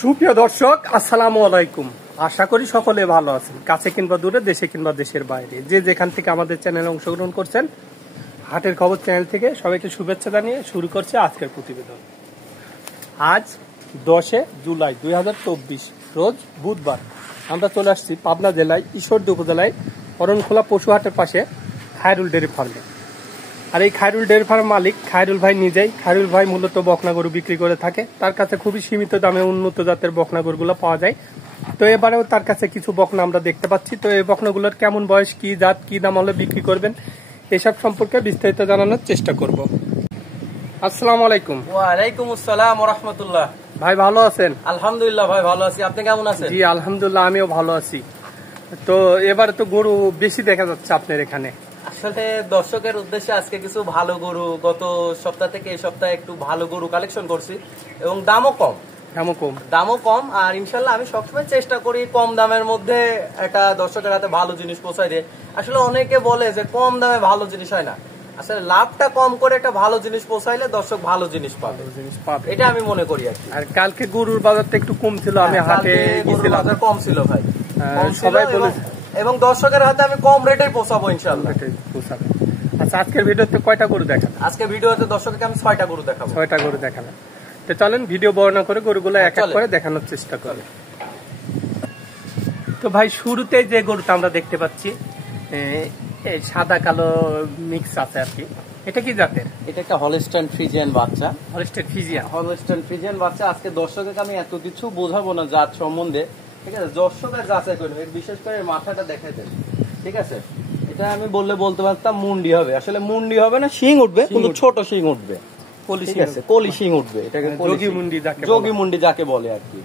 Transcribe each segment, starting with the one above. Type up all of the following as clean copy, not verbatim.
সুপ্রিয় দর্শক, আসসালামু আলাইকুম। আশা করি সকলে ভালো আছেন, কাছে কিংবা দূরে, দেশে কিংবা দেশের বাইরে, যে যেখান থেকে আমাদের চ্যানেলে অংশগ্রহণ করছেন। হাটের খবর চ্যানেল থেকে সবাইকে শুভেচ্ছা জানিয়ে শুরু করছে আজকের প্রতিবেদন। আজ 10 জুলাই 2024 রোজ বুধবার। আমরা চলে আসছি পাবনা জেলায় ঈশ্বরদী উপজেলায় অরণখোলা পশু হাটের পাশে খায়রুল ডেয়ারি ফার্মে। আর এই খায়রুল ডেয়ারি ফার্ম মালিক খায়রুল ভাই নিজেই। খায়রুল ভাই মূলত বকনা গরু বিক্রি করে থাকে। তার কাছে খুবই সীমিত দামে উন্নত জাতের বকনা গরুগুলো পাওয়া যায়। তো এবারেও তার কাছে কিছু বকনা আমরা দেখতে পাচ্ছি। তো এই বকনাগুলোর কেমন বয়স, কি জাত, কি দাম হলে বিক্রি করবেন, এসব সম্পর্কে বিস্তারিত জানানোর চেষ্টা করব। আসসালামু আলাইকুম। ওয়ালাইকুম আসসালাম ওয়া রাহমাতুল্লাহ। ভাই ভালো আছেন? আলহামদুলিল্লাহ ভাই ভালো আছি, আপনি কেমন আছেন? জি আলহামদুলিল্লাহ, আমিও ভালো আছি। তো এবারে তো গরু বেশি দেখা যাচ্ছে আপনার এখানে। আসলে দর্শকের উদ্দেশ্যে আজকে কিছু ভালো গরু, গত সপ্তাহ থেকে এই সপ্তাহে একটু ভালো গরু কালেকশন করছি এবং দামও কম। আর ইনশাল্লাহ আমি সবসময় চেষ্টা করি কম দামের মধ্যে একটা দর্শকের হাতে ভালো জিনিস পৌঁছায় দিয়ে। আসলে অনেকে বলে যে কম দামে ভালো জিনিস হয় না, আসলে লাভটা কম করে একটা ভালো জিনিস পৌঁছাইলে দর্শক ভালো জিনিস পাবে, এটা আমি মনে করি আর কি। আর কালকে গরুর বাজারটা একটু কম ছিল, আমি হাটে গিয়েছিলাম, বাজার কম ছিল ভাই, সবাই বলে, এবং দর্শকের হাতে আমি কম রেটেই পৌঁছাবো ইনশাআল্লাহ। আচ্ছা, আজকের ভিডিওতে কয়টা গরু দেখাবেন? আজকে ভিডিওতে দর্শককে আমি 6টা গরু দেখাবো। 6টা গরু দেখাবেন। তো চলেন ভিডিও বর্ণনা করে গরুগুলো এক এক করে দেখানোর চেষ্টা করি। তো ভাই শুরুতে যে গরুটা আমরা দেখতে পাচ্ছি, সাদা কালো মিক্স আছে আর কি, এটা কি জাতের? এটা একটা হলস্টাইন ফ্রিজিয়ান বাচ্চা। হলস্টাইন ফ্রিজিয়ান বাচ্চা। আজকে দর্শককে আমি এত কিছু বোঝাবো না জাত সম্বন্ধে, ঠিক আছে? দর্শকের যাচাই করবে, বিশেষ করে মাথাটা দেখাই দেন, ঠিক আছে? এটা আমি বলতে পারতাম মুন্ডি হবে, আসলে মুন্ডি হবে না, শিং উঠবে, কিন্তু ছোট শিং উঠবে, ঠিক আছে? কলি শিং উঠবে, এটাকে যোগী মুন্ডি যাকে বলে আর কি।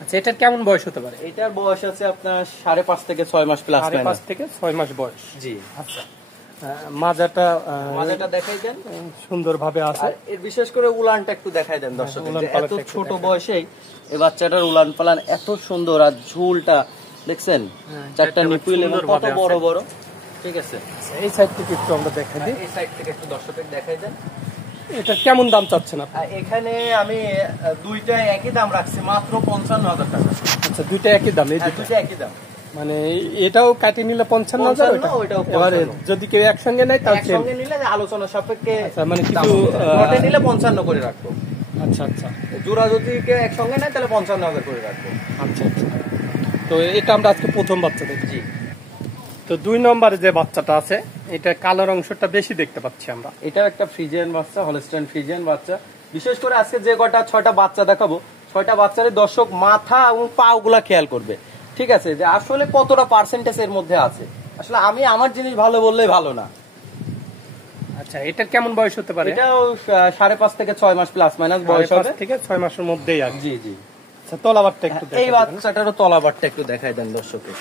আচ্ছা, এটার কেমন বয়স হতে পারে? এটার বয়স আছে আপনার 5.5 থেকে 6 মাস প্লাস। 5.5 থেকে 6 মাস বয়স। জি। আচ্ছা, মাজাটা দেখাই দেন, সুন্দর ভাবে আছে। এর বিশেষ করে উলানটা একটু দেখাই দেন দর্শক। এত ছোট বয়সেই এই বাচ্চাটার উলান পালান এত সুন্দর, আর ঝুলটা দেখছেন, চারটা নিপুল এবং কত বড় বড়, ঠিক আছে? এই সাইড থেকে একটু আমরা দেখাই দিই, এই সাইড থেকে একটু দর্শকের দেখাই দেন। এটা কেমন দাম চাচ্ছেন আপনি? এখানে আমি দুইটা একই দাম রাখছি, মাত্র 55,000 টাকা। আচ্ছা, দুইটা একই দাম? এই দুইটা একই দাম, মানে এটাও কাটি নিলে 55,000, এবারে যদি কেউ একসঙ্গে নেয় তাহলে একসঙ্গে নিলে আলোচনা সাপেক্ষে, মানে কিছু লটে নিলে 55 করে রাখবো। আচ্ছা আচ্ছা, জোড়া যদি কেউ একসঙ্গে নেয় তাহলে 55,000 করে রাখবো। আচ্ছা আচ্ছা। তো এটা আমরা আজকে প্রথম বাচ্চা দেখছি। তো 2 নম্বরে যে বাচ্চাটা আছে, এটা কালোর অংশটা বেশি দেখতে পাচ্ছি আমরা। এটাও একটা ফ্রিজিয়ান বাচ্চা, হলস্টাইন ফ্রিজিয়ান বাচ্চা। বিশেষ করে আজকে যে কটা 6টা বাচ্চা দেখাবো, 6টা বাচ্চারই দর্শক মাথা এবং পা গুলা খেয়াল করবে, ঠিক আছে? যে আসলে কতটা পার্সেন্টেজ এর মধ্যে আছে। আসলে আমি আমার জিনিস ভালো বললেই ভালো না। আচ্ছা, এটার কেমন বয়স হতে পারে? এটাও 5.5 থেকে 6 মাস প্লাস মাইনাস বয়স হবে, থেকে 6 মাসের মধ্যেই আর। জি জি। আচ্ছা, তলাবারটা একটু এই বাচ্চাটারও তলাবারটা একটু দেখাই দেন দর্শকের।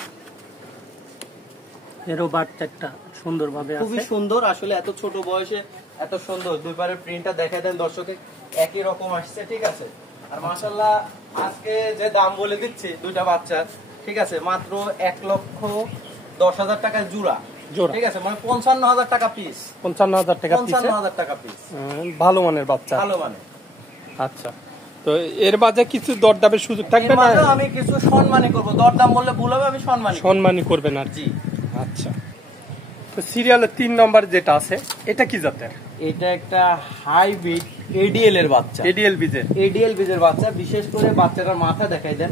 এরও বাচ্চাটা সুন্দর ভাবে আছে, খুবই সুন্দর। আসলে এত ছোট বয়সে এত সুন্দর, দুই পারের প্রিন্টটা দেখাই দেন দর্শকের, একই রকম আসছে, ঠিক আছে? আর মাশাআল্লাহ আজকে যে দাম বলে দিচ্ছি দুইটা বাচ্চার, ঠিক আছে, মাত্র 1,10,000 টাকা জোড়া, ঠিক আছে? মানে 55,000 টাকা পিস। 55,000 টাকা পিস, 55,000 টাকা পিস। ভালো মানের বাচ্চা, ভালো মানের। আচ্ছা, তো এর মাঝে কিছু দরদামের সুযোগ থাকবে না? আমি কিছু সম্মানই করব, দরদাম বললে ভুল হবে, আমি সম্মানই করবেন আর। জি। আচ্ছা, তো সিরিয়ালের 3 নম্বর যেটা আছে, এটা কি জাতের? এটা একটা হাইব্রিড এডিএল এর বাচ্চা। এডিএল বীজের বাচ্চা। বিশেষ করে বাচ্চাটার মাথা দেখাই দেন,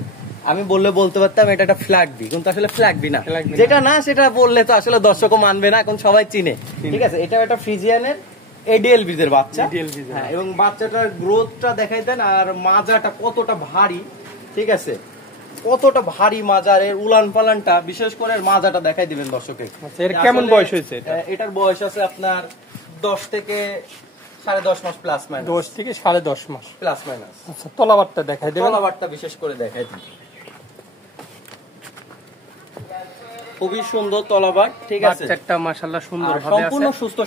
আমি বলতে পারতাম এটা একটা ফ্ল্যাগ বি, কিন্তু আসলে ফ্ল্যাগ বি না, যেটা না সেটা বললে তো আসলে দর্শকও মানবে না, এখন সবাই চিনে, ঠিক আছে? এটা একটা ফ্রিজিয়ানের এডিএল বীজের বাচ্চা। হ্যাঁ, এবং বাচ্চাটার গ্রোথটা দেখাই দেন, আর মাজাটা কতটা ভারী, ঠিক আছে? কতটা ভারী মাজারের উলান পালানটা, বিশেষ করে মাজাটা দেখাই দিবেন দর্শকের। এর কেমন বয়স হয়েছে? এটার বয়স আছে আপনার 10 থেকে 10.5 মাস প্লাস মাইনাস। 10 থেকে 10.5 মাস প্লাস মাইনাস। আচ্ছা, তলাবারটা দেখাই দেবেন। তলাবারটা বিশেষ করে দেখাই দিন, খুবই সুন্দর তলাবার, ঠিক আছে? বাচ্চাটা মাশাআল্লাহ সুন্দর ভাবে আছে, সম্পূর্ণ সুস্থ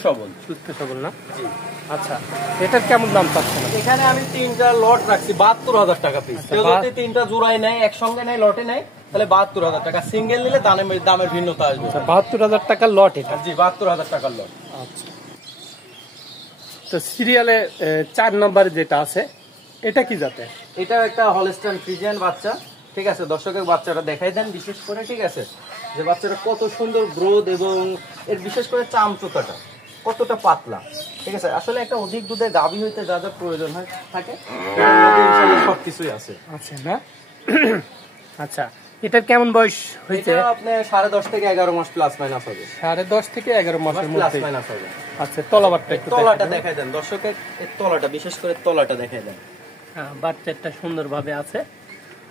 সবল না? জি। আচ্ছা, এটার কেমন দাম চাচ্ছেন? এখানে আমি 3টা লট রাখছি 72,000 টাকা পিস। কেউ যদি 3টা জোড়ায় নেয়, একসঙ্গে নেয়, লটে নেয়, তাহলে 72,000 টাকা। সিঙ্গেল নিলে দামের ভিন্নতা আসবে। 72,000 টাকার লট এটা? জি, 72,000 টাকার লট। আচ্ছা, তো সিরিয়ালে 4 নম্বরে যেটা আছে, এটা কি জাতে? এটাও একটা হলস্টাইন ফ্রিজিয়ান বাচ্চা। ঠিক আছে, দর্শকের বাচ্চাটা দেখাই দেন বিশেষ করে। ঠিক আছে, যে বাচ্চাটা কত সুন্দর গ্রোথ এবং এর বিশেষ করে চামচুতাটা কতটা পাতলা। ঠিক আছে, আসলে একটা অধিক দুধের গাভী হইতে যা যা প্রয়োজন হয় থাকে এটার মধ্যে ইনশাআল্লাহ সবকিছুই আছে। আচ্ছা না? আচ্ছা, এটার কেমন বয়স হয়েছে? এটা আপনি 10.5 থেকে 11 মাস প্লাস মাইনাস হবে। 10.5 থেকে 11 মাসের প্লাস মধ্যে। মাইনাস হবে। আচ্ছা, তলাবারটা একটু তলাটা দেখাই দেন দর্শকের, এর তলাটা বিশেষ করে তলাটা দেখাই দেন। হ্যাঁ, বাচ্চাটা সুন্দরভাবে আছে।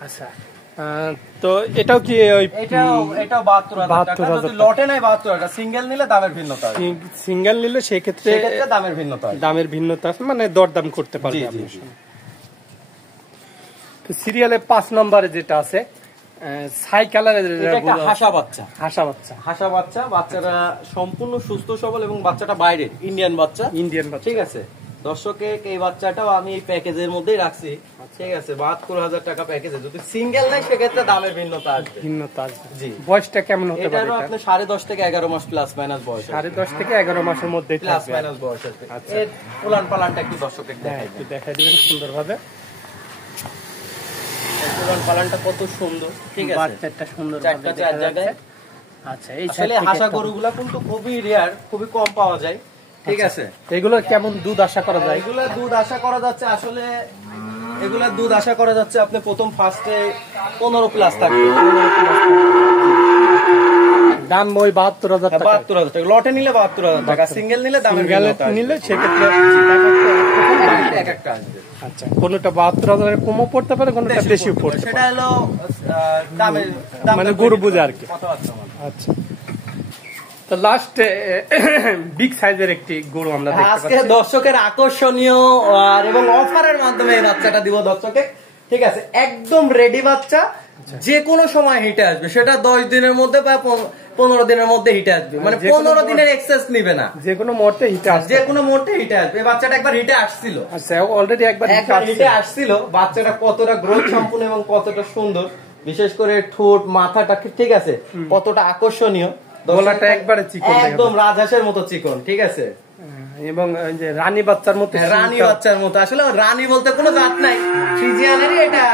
আচ্ছা, তো এটাও কি ওই এটাও 72,000 টাকা। যদি লটে নাই 72,000 টাকা, সিঙ্গেল নিলে দামের ভিন্নতা আছে। সিঙ্গেল নিলে সেক্ষেত্রে দামের ভিন্নতা আছে। দামের ভিন্নতা আছে, মানে দরদাম করতে পারবে আপনি। তো সিরিয়ালে 5 নম্বরে যেটা আছে ছাই কালারের, এটা একটা হাসা বাচ্চা। হাসা বাচ্চা। হাসা বাচ্চা, বাচ্চাটা সম্পূর্ণ সুস্থ সবল এবং বাচ্চাটা বাইরের ইন্ডিয়ান বাচ্চা। ইন্ডিয়ান বাচ্চা। ঠিক আছে, দর্শকে এই বাচ্চাটাও আমি এই প্যাকেজের মধ্যেই রাখছি। ঠিক আছে, 72,000 টাকা প্যাকেজে। যদি সিঙ্গেল নেয় সেক্ষেত্রে দামের ভিন্নতা আসবে। ভিন্নতা আসবে। জি। বয়সটা কেমন হতে পারে? এটারও আপনি 10.5 থেকে 11 মাস প্লাস মাইনাস বয়স। 10.5 থেকে 11 মাসের মধ্যে প্লাস মাইনাস বয়স আসবে। এর উলান পালানটা একটু দর্শকের দেখাই একটু দেখাই দিবেন সুন্দরভাবে। উলান পালানটা কত সুন্দর। ঠিক আছে, বাচ্চাটা সুন্দর চারটা চার জায়গায়। আচ্ছা, এই আসলে হাসা গরুগুলা কিন্তু খুবই রেয়ার, খুবই কম পাওয়া যায়। ঠিক আছে, এগুলো কেমন দুধ আশা করা যায়? এগুলা দুধ আশা করা যাচ্ছে, আসলে এগুলা দুধ আশা করা যাচ্ছে আপনি প্রথম ফার্স্টে 15 প্লাস থাকবে। দাম ওই 72,000 টাকা। 72,000 টাকা লটে নিলে 72,000 টাকা, সিঙ্গেল নিলে দামের ভিন্নতা আসবে। নিলে সেক্ষেত্রে এক একটা আসবে। আচ্ছা, কোনটা 72,000 কমও পড়তে পারে, কোনটা বেশিও পড়তে সেটা পারে, হলো দামের মানে গরু বুঝে আর কি। কথাবার্তা মানে। আচ্ছা, তো লাস্ট বিগ সাইজের একটি গরু আমরা দেখতে আজকে পাচ্ছি। দর্শকের আকর্ষণীয় আর এবং অফারের মাধ্যমে এই বাচ্চাটা দিব দর্শকে। ঠিক আছে, একদম রেডি বাচ্চা, যে কোনো সময় হিটে আসবে। সেটা 10 দিনের মধ্যে বা 15 দিনের মধ্যে হিটে আসবে, মানে 15 দিনের এক্সেস নিবে না, যে কোনো মুহূর্তে হিটে আসবে। যে কোনো মুহূর্তে হিটে আসবে। এই বাচ্চাটা একবার হিটে আসছিল। আচ্ছা, অলরেডি একবার হিটে আসছিল। বাচ্চাটা কতটা গ্রোথ সম্পূর্ণ এবং কতটা সুন্দর, বিশেষ করে ঠোঁট মাথাটা ঠিক আছে কতটা আকর্ষণীয়। গলাটা একবারে চিকন, একদম রাজহাঁসের মতো চিকন। ঠিক আছে, এবং ওই যে রানী বাচ্চার মতো, রানী বাচ্চার মতো। আসলে রানী বলতে কোনো জাত নাই, ফ্রিজিয়ানেরই এটা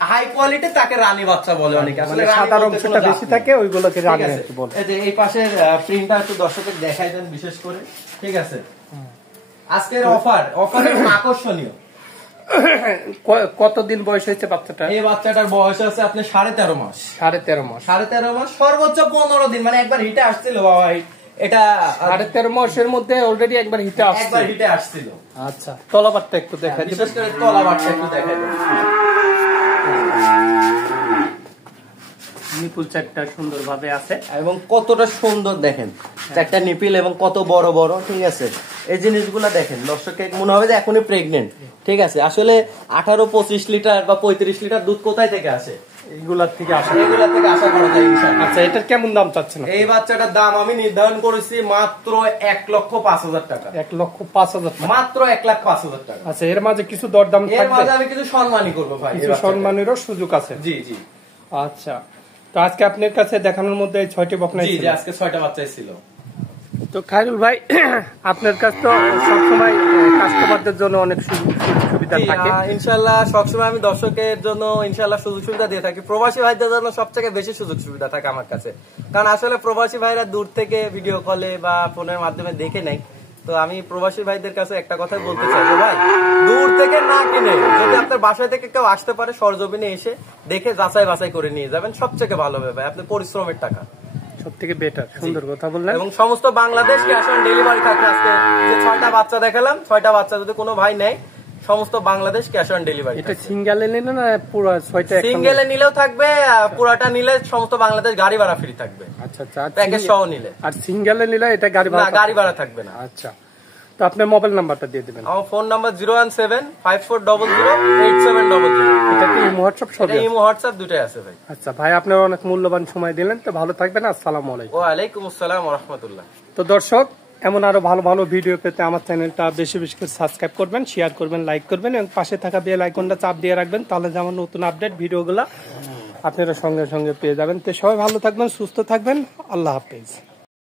হাই কোয়ালিটি, তাকে রানী বাচ্চা বলে অনেকে। আসলে সাদা অংশটা বেশি থাকে, ওইগুলোকে রানী বলে। এই যে এই পাশের প্রিন্টটা একটু দর্শকের দেখাই দেন বিশেষ করে। ঠিক আছে, আজকের অফারের আকর্ষণীয়। কতদিন বয়স হয়েছে বাচ্চাটা? এই বাচ্চাটার বয়স আছে আপনি 13.5 মাস। 13.5 মাস। 13.5 মাস, সর্বোচ্চ 15 দিন, মানে একবার হিটে আসছিল বাবা। এটা 13.5 মাসের মধ্যে অলরেডি একবার হিটে আসছে। একবার হিটে আসছিল। আচ্ছা, তলাবারটা একটু দেখাই দিবেন। বিশেষ করে তলাবারটা একটু দেখাই দেন। নিপুল চারটা সুন্দর ভাবে আছে এবং কতটা সুন্দর দেখেন চারটা নিপিল এবং কত বড় বড়। ঠিক আছে, এই জিনিসগুলো দেখেন দর্শককে মনে হবে যে এখনই প্রেগনেন্ট। ঠিক আছে, আসলে 18-25 লিটার বা 35 লিটার দুধ কোথায় থেকে আসে? এগুলার থেকে আসে, এগুলা থেকে আশা করা যায় ইনশাআল্লাহ। আচ্ছা, এটার কেমন দাম চাচ্ছেন? এই বাচ্চাটার দাম আমি নির্ধারণ করেছি মাত্র 1,05,000 টাকা। 1,05,000 টাকা, মাত্র 1,05,000 টাকা। আচ্ছা, এর মাঝে কিছু দরদাম এর থাকবে? মাঝে আমি কিছু সম্মানই করবো ভাই, কিছু সম্মানেরও সুযোগ আছে। জি জি। আচ্ছা, তো আজকে আপনার কাছে দেখানোর মধ্যে 6টি বকনা জি ছিল। জি, আজকে 6টা বাচ্চাই ছিল। তো খায়রুল ভাই, আপনার কাছে তো সবসময় কাস্টমারদের জন্য অনেক সুবিধা থাকে। ইনশাআল্লাহ সবসময় আমি দর্শকের জন্য ইনশাআল্লাহ সুযোগ সুবিধা দিয়ে থাকি। প্রবাসী ভাইদের জন্য সবথেকে বেশি সুযোগ সুবিধা থাকে আমার কাছে, কারণ আসলে প্রবাসী ভাইরা দূর থেকে ভিডিও কলে বা ফোনের মাধ্যমে দেখে নেয়। তো আমি প্রবাসী ভাইদের কাছে একটা কথাই বলতে চাই যে ভাই, দূর থেকে না কিনে যদি আপনার বাসায় থেকে কেউ আসতে পারে, সরজমিনে এসে দেখে যাচাই বাছাই করে নিয়ে যাবেন, সবথেকে ভালো হবে ভাই, আপনার পরিশ্রমের টাকা। সবথেকে বেটার, সুন্দর কথা বললেন। এবং সমস্ত বাংলাদেশ ক্যাশ অন ডেলিভারি থাকে। আজকে যে 6টা বাচ্চা দেখালাম, 6টা বাচ্চা যদি কোনো ভাই নেয়, সমস্ত বাংলাদেশ ক্যাশ অন ডেলিভারি। এটা সিঙ্গেলে নিলে না পুরো 6টা? সিঙ্গেলে নিলেও থাকবে, পুরাটা নিলে সমস্ত বাংলাদেশ গাড়ি ভাড়া ফ্রি থাকবে। আচ্ছা আচ্ছা, প্যাকেজ সহ নিলে। আর সিঙ্গেলে নিলে এটা গাড়ি ভাড়া? গাড়ি ভাড়া থাকবে না। আচ্ছা, তো আপনার মোবাইল নাম্বারটা দিয়ে দিবেন। আমার ফোন নাম্বার 01754008700। এটা কি ইমো হোয়াটসঅ্যাপ সবই? ইমো হোয়াটসঅ্যাপ দুটোই আছে ভাই। আচ্ছা ভাই, আপনার অনেক মূল্যবান সময় দিলেন, তো ভালো থাকবেন। আসসালামু আলাইকুম। ওয়া আলাইকুম আসসালাম ওয়া রাহমাতুল্লাহ। তো দর্শক, এমন আরো ভালো ভালো ভিডিও পেতে আমার চ্যানেলটা বেশি বেশি করে সাবস্ক্রাইব করবেন, শেয়ার করবেন, লাইক করবেন এবং পাশে থাকা বেল আইকনটা চাপ দিয়ে রাখবেন, তাহলে যেমন নতুন আপডেট ভিডিওগুলো আপনারা সঙ্গে সঙ্গে পেয়ে যাবেন। তো সবাই ভালো থাকবেন, সুস্থ থাকবেন। আল্লাহ হাফেজ।